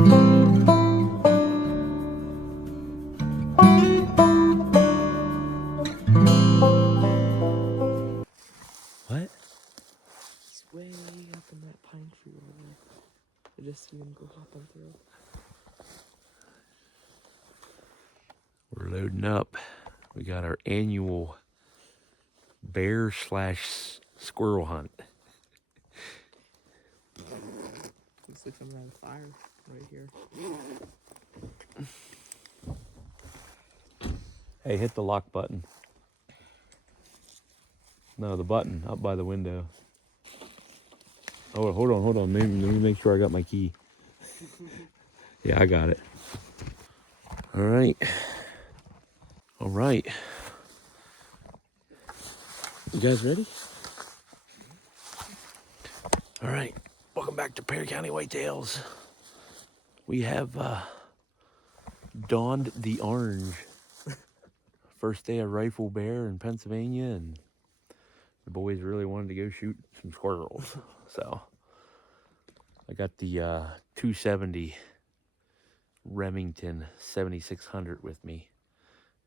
What? He's way up in that pine tree over there. I just see him go hopping through. We're loading up. We got our annual bear/squirrel hunt. Looks like something on fire right here. Hey, hit the lock button. No, the button up by the window. Oh, hold on. Let me make sure I got my key. Yeah, I got it. All right. You guys ready? All right. Welcome back to Perry County Whitetails. We have donned the orange. First day of rifle bear in Pennsylvania, and the boys really wanted to go shoot some squirrels. So I got the 270 Remington 7600 with me,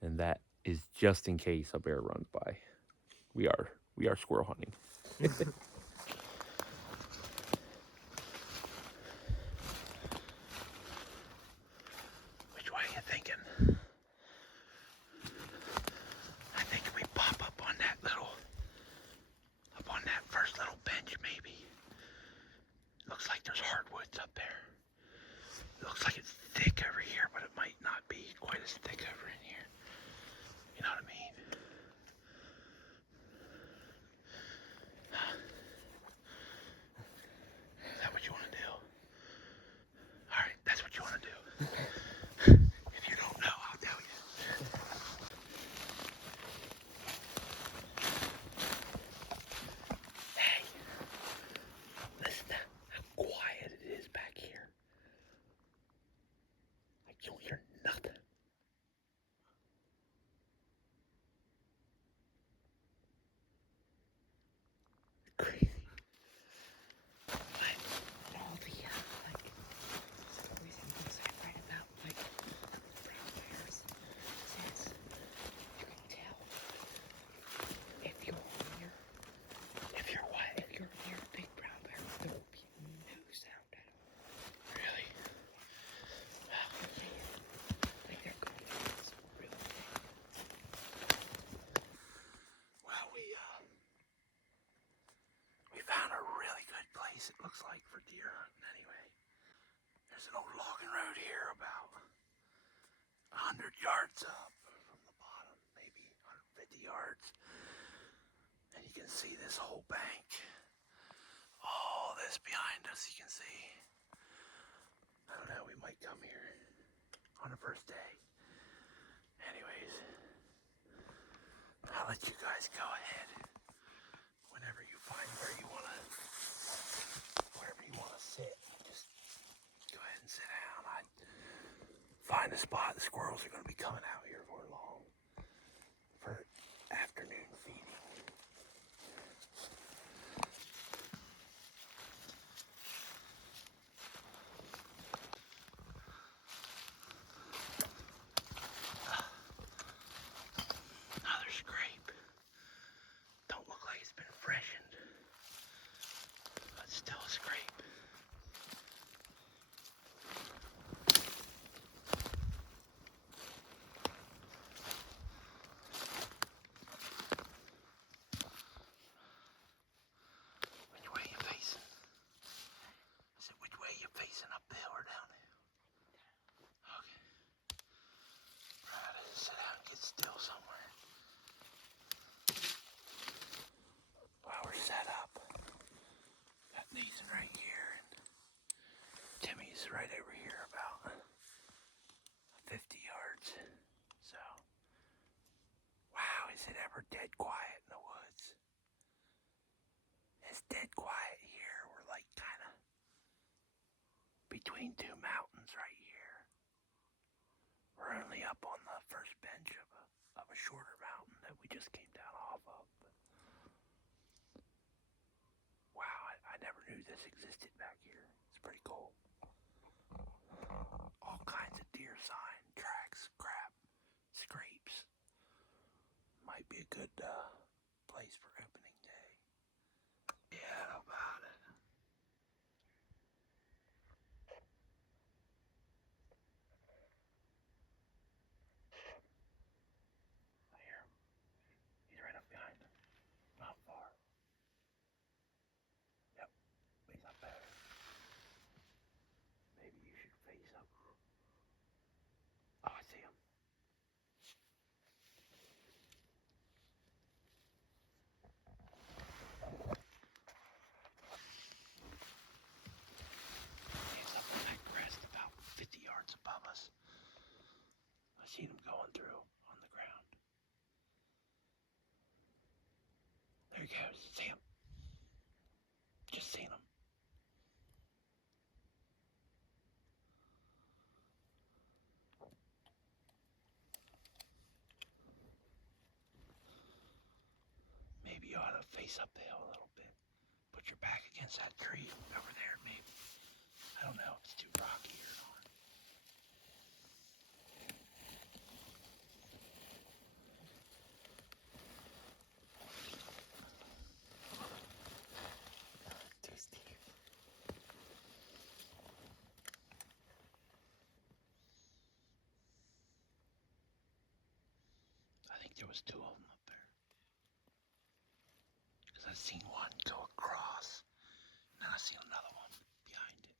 and that is just in case a bear runs by. We are squirrel hunting. Which way are you thinking? I think if we pop up on that first little bench, maybe. Looks like there's hardwoods up there. It looks like it's thick over here, but it might not be quite as thick over in here. You know what I mean? Is that what you want to do? All right, that's what you want to do. If you don't know, I'll tell you. Hey, listen to how quiet it is back here. Like you don't hear nothing. Crazy. All the like stories and books I read about like brown bears says you can tell if you're near What? if you're near a big brown bear, there will be no sound at all. Really? Like they're going it's real thick. Well, we found a really good place, it looks like, for deer hunting anyway. There's an old logging road here about 100 yards up from the bottom, maybe 150 yards. And you can see this whole bank. All this behind us, you can see. I don't know, we might come here on the first day. Anyways, I'll let you guys go ahead. Whenever you find wherever you wanna sit, just go ahead and sit down. I find a spot. The squirrels are gonna be coming out here for long for afternoon feeding. Another scrape. Don't look like it's been freshened, but still a scrape. Which way you facing? I said, which way you facing, uphill or downhill? Okay. Try to sit down and get still somewhere. While we're set up, got Nathan right here, and Timmy's right over here about 50 yards. So, wow, is it ever dead quiet in the woods? It's dead quiet here. We're like kind of between two mountains right here. We're only up on the first bench of a shorter mountain that we just came down off of. Wow, I never knew this existed back here. It's pretty cool. be a good place for opening day. Yeah, how about it? I hear him. He's right up behind him. Not far. Yep, he's up there. Maybe you should face up. Oh, I see him. He's up on that crest about 50 yards above us. I seen him going through on the ground. There he goes. See him? Just seen him. Maybe you ought to face up the hill a little bit. Put your back against that tree over there, maybe. I don't know if it's too rocky or not. Too steep. I think there was two of them up there. Because I seen one go across, and then I seen another one behind it.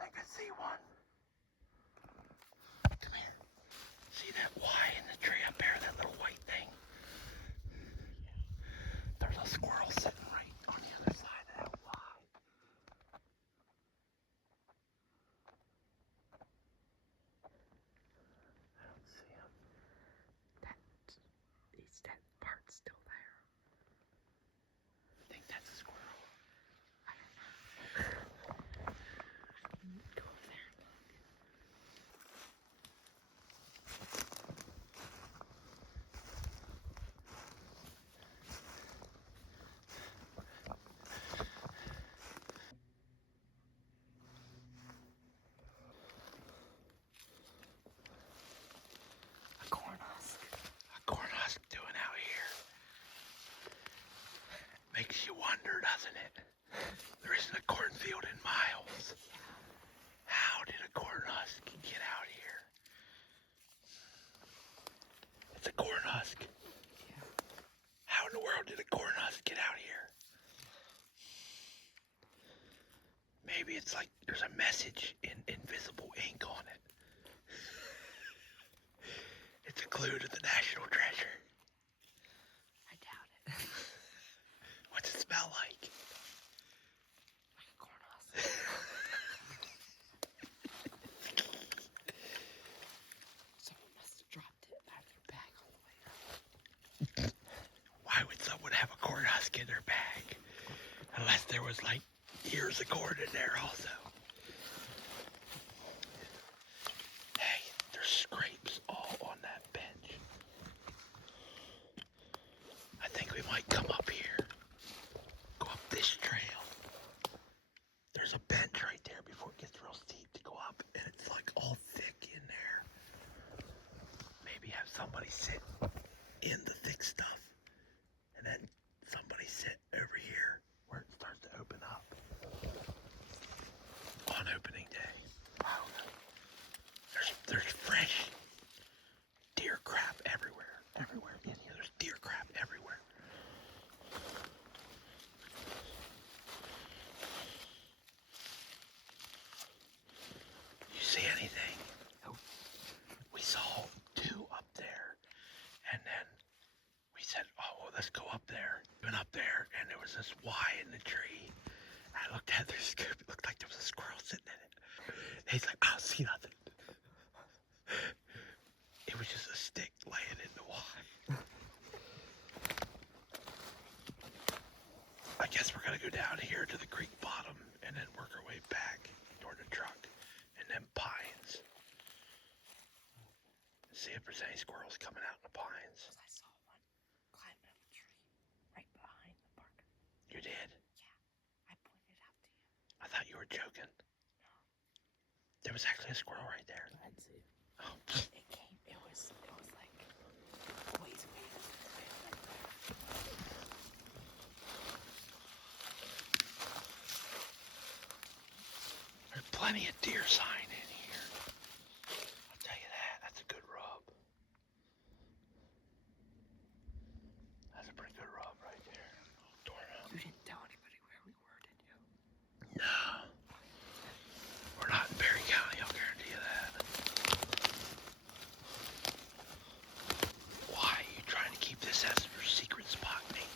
I think I see one. Come here. See that Y in the tree up there, that little white thing? There's a squirrel sitting right on the other side of that Y. I don't see him. That part's still there. I think that's a squirrel. I don't know. Go over there and look. A corn husk. A corn husk doing out here. Makes you wonder, doesn't it? There isn't a cornfield in miles. How did a corn husk get out here? It's a corn husk. Yeah. How in the world did a corn husk get out here? Maybe it's like there's a message in invisible ink on it. It's a clue to the national treasure. I doubt it. What's it smell like? Like a corn husk. Someone must have dropped it out of their bag on the way up. Why would someone have a corn husk in their bag? Unless there was like ears of corn in there also. Hey, there's scrapes all on that bench. I think we might come up here. Go up this trail. There's a bench right there before it gets real steep to go up, and it's like all thick in there. Maybe have somebody sit in the thick stuff, and then somebody sit over here where it starts to open up on opening day. I don't know. There's fresh deer crap everywhere. Everywhere in here, there's deer crap everywhere. You see anything? Nope. We saw two up there, and then we said, oh, well, let's go up there. We went up there, and there was this Y in the tree. I looked at their scoop. It looked like there was a squirrel sitting in it. And he's like, I don't see nothing. It was just a stick laying in the Y. I guess we're going to go down here to the creek bottom and then work our way back toward the truck and then pines. See if there's any squirrels coming out in the pines. I saw was actually a squirrel right there. Go ahead and see it. Oh. It came. It was like ways away. There's plenty of deer sign in here. I'll tell you that. That's a good rub. That's a pretty good rub right there. You didn't tell anybody where we were, did you? No. We're not in Perry County, I'll guarantee you that. Why are you trying to keep this as your secret spot, Nate?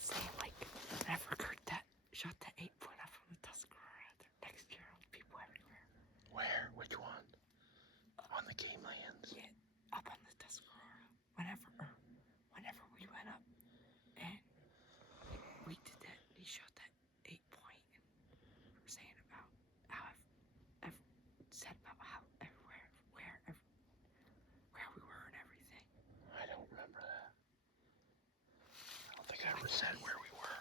Saying like, I never heard that. Shot that 8-point up from the Tuscarora. Next year, people everywhere. Where? Which one? On the game lands? Yeah, up on the Tuscarora. Whenever we went up, and we did that. He shot that 8-point, and we were saying about how I've said about how everywhere, where we were and everything. I don't remember that. I don't think I ever said where we were.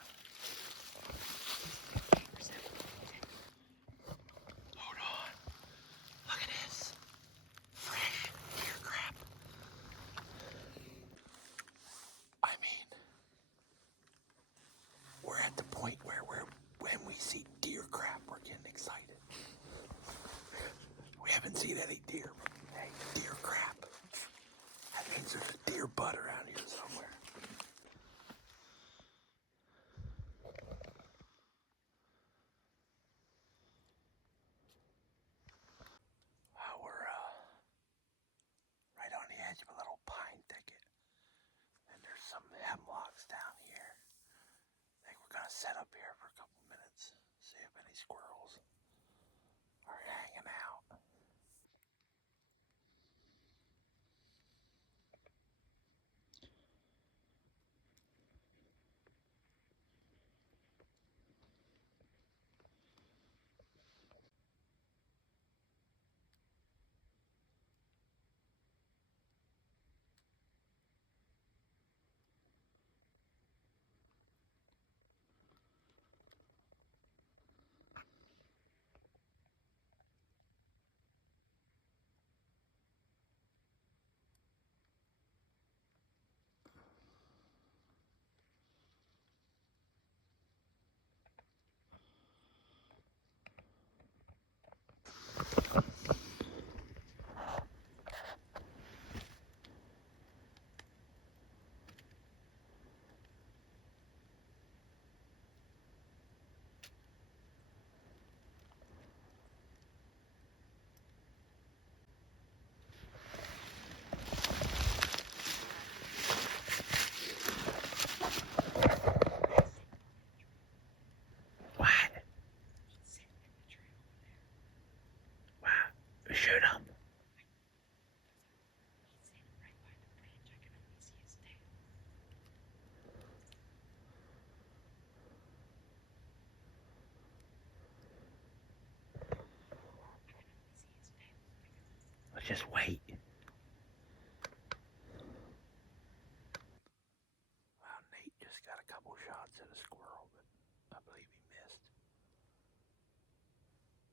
Hold on. Look at this. Fresh deer crap. I mean, we're at the point where when we see deer crap, we're getting excited. We haven't seen any deer, but hey, deer crap. That means there's a deer butt around here somewhere. We're right on the edge of a little pine thicket. And there's some hemlocks down here. I think we're gonna set up here for a couple minutes, see if any squirrels are hanging out. Shoot him. Let's just wait. Well, Nate just got a couple shots at a squirrel, but I believe he missed.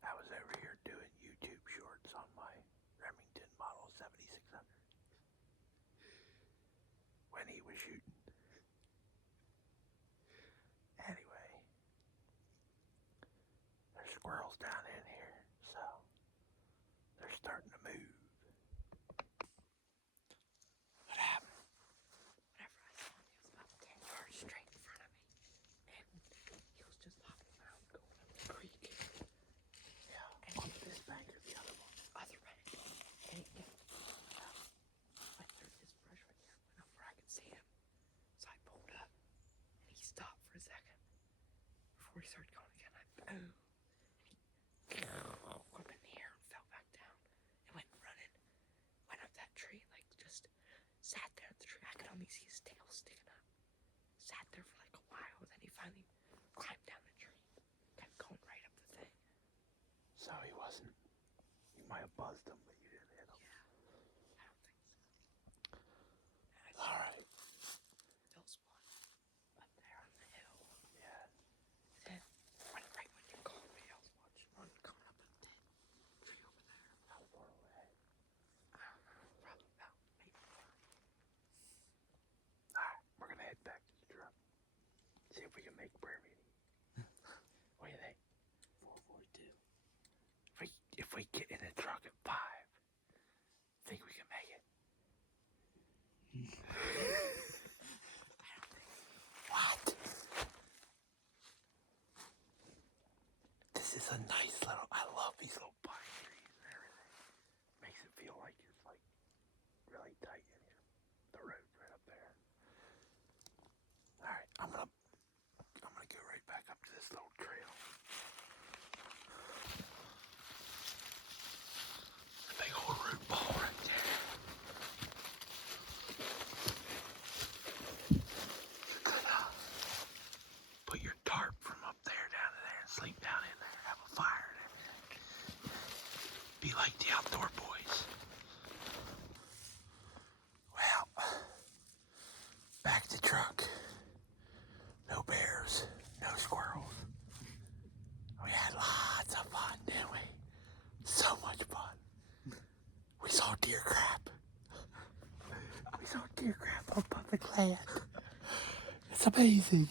I was over here doing YouTube shorts on my Remington Model 7600 when he was shooting. Anyway, there's squirrels down in here, so they're starting to move. What happened? Whenever I saw him, he was about 10 yards straight in front of me, and he was just hopping around going up the creek. Yeah, and on this bank or the other one? Other bank. And he went through this brush right here, went up where I could see him. So I pulled up, and he stopped for a second. Before he started going again, I boom. He up in the air and fell back down and went running. Went up that tree, like just sat there at the tree. I could only see his tail sticking up. Sat there for like a while, then he finally climbed down the tree. Kept going right up the thing. So he wasn't, you might have buzzed him, but you didn't hit him. Yeah, I don't think so. All right. Those one up there on the hill. Yeah. Then right when you called me, I was watching one coming up if we can make prayer meeting. What do you think? 4:42. If we get in the truck at 5, think we can make it? What? This is a nice little. I love these little pine trees and everything. Makes it feel like it's like really tight in here. The road's right up there. All right, I'm gonna go right back up to this little trail. The big old root ball right there. You could put your tarp from up there down to there and sleep down in there. Have a fire and everything. Be like the outdoor boys. Well, back to truck. No bears, no squirrels. We had lots of fun, didn't we? So much fun. We saw deer crap. We saw deer crap on public land. It's amazing.